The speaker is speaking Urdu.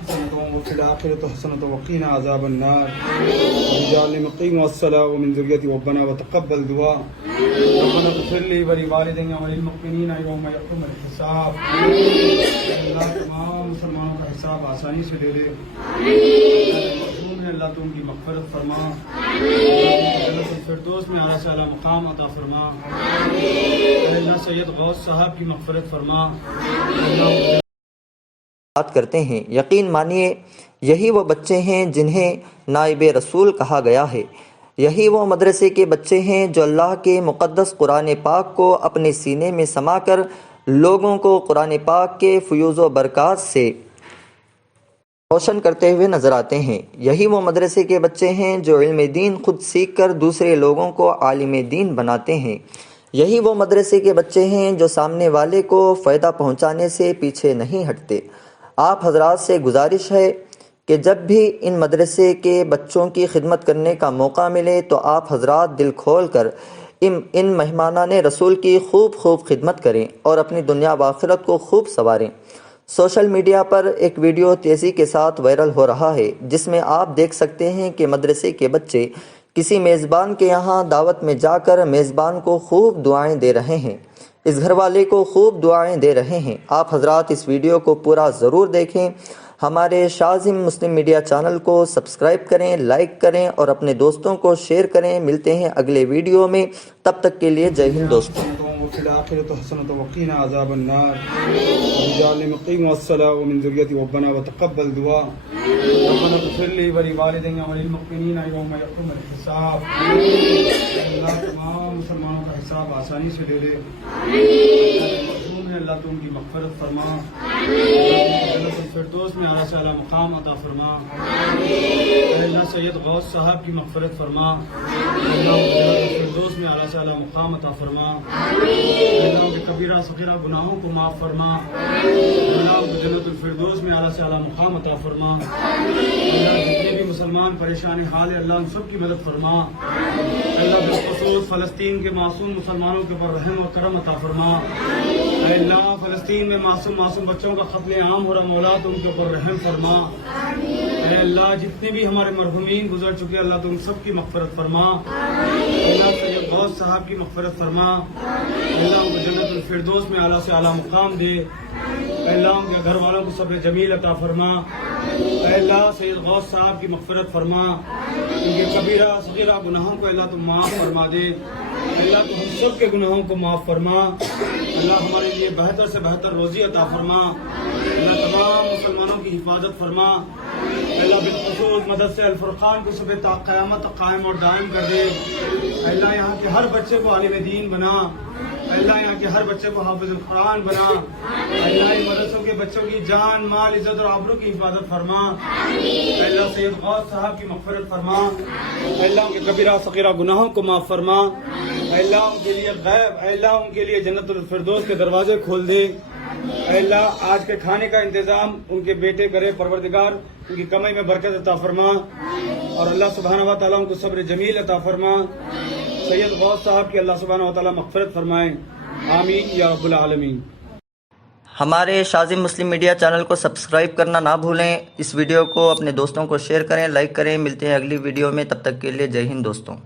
حسنة وفي الآخرة حسنة وقنا عذاب النار واجعلني مقيم الصلاة ومن ذريتي ربنا وتقبل دعاء ربنا اغفر لي ولوالدي وللمؤمنين يوم يقوم الحساب اللہ تمام مسلمانوں کا حساب آسانی سے لے لے اللہ تو ان کی مغفرت فرما جنت الفردوس میں اعلیٰ سے اعلیٰ مقام عطا فرما اللہ سید غوث صاحب کی مغفرت فرما بات کرتے ہیں۔ یقین مانیے یہی وہ بچے ہیں جنہیں نائب رسول کہا گیا ہے، یہی وہ مدرسے کے بچے ہیں جو اللہ کے مقدس قرآن پاک کو اپنے سینے میں سما کر لوگوں کو قرآن پاک کے فیوز و برکات سے روشن کرتے ہوئے نظر آتے ہیں، یہی وہ مدرسے کے بچے ہیں جو علم دین خود سیکھ کر دوسرے لوگوں کو عالم دین بناتے ہیں، یہی وہ مدرسے کے بچے ہیں جو سامنے والے کو فائدہ پہنچانے سے پیچھے نہیں ہٹتے۔ آپ حضرات سے گزارش ہے کہ جب بھی ان مدرسے کے بچوں کی خدمت کرنے کا موقع ملے تو آپ حضرات دل کھول کر ان مہمانان رسول کی خوب خدمت کریں اور اپنی دنیا و آخرت کو خوب سنواریں۔ سوشل میڈیا پر ایک ویڈیو تیزی کے ساتھ وائرل ہو رہا ہے جس میں آپ دیکھ سکتے ہیں کہ مدرسے کے بچے کسی میزبان کے یہاں دعوت میں جا کر میزبان کو خوب دعائیں دے رہے ہیں، اس گھر والے کو خوب دعائیں دے رہے ہیں۔ آپ حضرات اس ویڈیو کو پورا ضرور دیکھیں، ہمارے شاذم مسلم میڈیا چینل کو سبسکرائب کریں، لائک کریں اور اپنے دوستوں کو شیئر کریں۔ ملتے ہیں اگلے ویڈیو میں، تب تک کے لیے جے ہند دوستوں۔ وفي الآخرة حسنة وقنا عذاب النار واجعلني مقيم الصلاة ومن ذريتي ربنا وتقبل دعاء ربنا اغفر لي ولوالدي وللمؤمنين يوم يقوم الحساب اللہ تمام مسلمانوں کا حساب آسانی سے لے لے اللہ تو ان کی مغفرت فرما جنت الفردوس میں اعلیٰ سے اعلیٰ مقام عطا فرما اللہ سید غوث صاحب کی مغفرت فرما اللہ جنت الفردوس میں اعلیٰ سے اعلیٰ مقام عطا فرما اللہ کے کبیرہ صغیرہ گناہوں کو معاف فرما اللہ جنت الفردوس میں اعلیٰ سے اعلیٰ مقام عطا فرما اللہ جتنے بھی مسلمان پریشان حال ہے اللہ ان سب کی مدد فرما اللہ بالخصوص فلسطین کے معصوم مسلمانوں کے پر رحم و کرم عطا فرما اے اللہ فلسطین میں معصوم بچوں کا قتل عام ہو رہا مولا تو ان کے اوپر رحم فرما اے اللہ جتنے بھی ہمارے مرحومین گزر چکے اللہ تو ان سب کی مغفرت فرما اللہ سید غوث صاحب کی مغفرت فرما اللہ ان کو جنت الفردوس میں اعلیٰ سے اعلیٰ مقام دے اے اللہ ان کے گھر والوں کو صبر جمیل عطا فرما اے اللہ سید غوث صاحب کی مغفرت فرما ان کے کبیرہ صغیرہ گناہوں کو اللہ تو معاف فرما دے اللہ تو ہم سب کے گناہوں کو معاف فرما اللہ ہمارے لیے بہتر سے بہتر روزی عطا فرما اللہ تمام مسلمانوں کی حفاظت فرما اللہ بالخصوص مدرسہ الفرقان کو صبح تا قیامت قائم اور دائم کر دے اللہ یہاں کے ہر بچے کو عالم دین بنا اللہ یہاں کے ہر بچے کو حافظ القرآن بنا اللہ ان مدرسوں کے بچوں کی جان مال عزت اور آبرو کی حفاظت فرما اللہ سید غوث صاحب کی مغفرت فرما اللہ ان کے کبیرہ صغیرہ گناہوں کو معاف فرما اللہ ان کے لیے غیب اللہ ان کے لیے جنت الفردوس کے دروازے کھول دے اللہ آج کے کھانے کا انتظام ان کے بیٹے کرے پروردگار ان کی کمائی میں برکت عطا فرما اور اللہ سبحانہ و تعالیٰ ان کو صبر جمیل عطا فرما سید غوث صاحب کی اللہ سبحانہ و تعالیٰ مغفرت فرمائیں آمین یا رب العالمین۔ ہمارے شاذم مسلم میڈیا چینل کو سبسکرائب کرنا نہ بھولیں، اس ویڈیو کو اپنے دوستوں کو شیئر کریں، لائک کریں۔ ملتے ہیں اگلی ویڈیو میں، تب تک کے لیے جے ہند دوستوں۔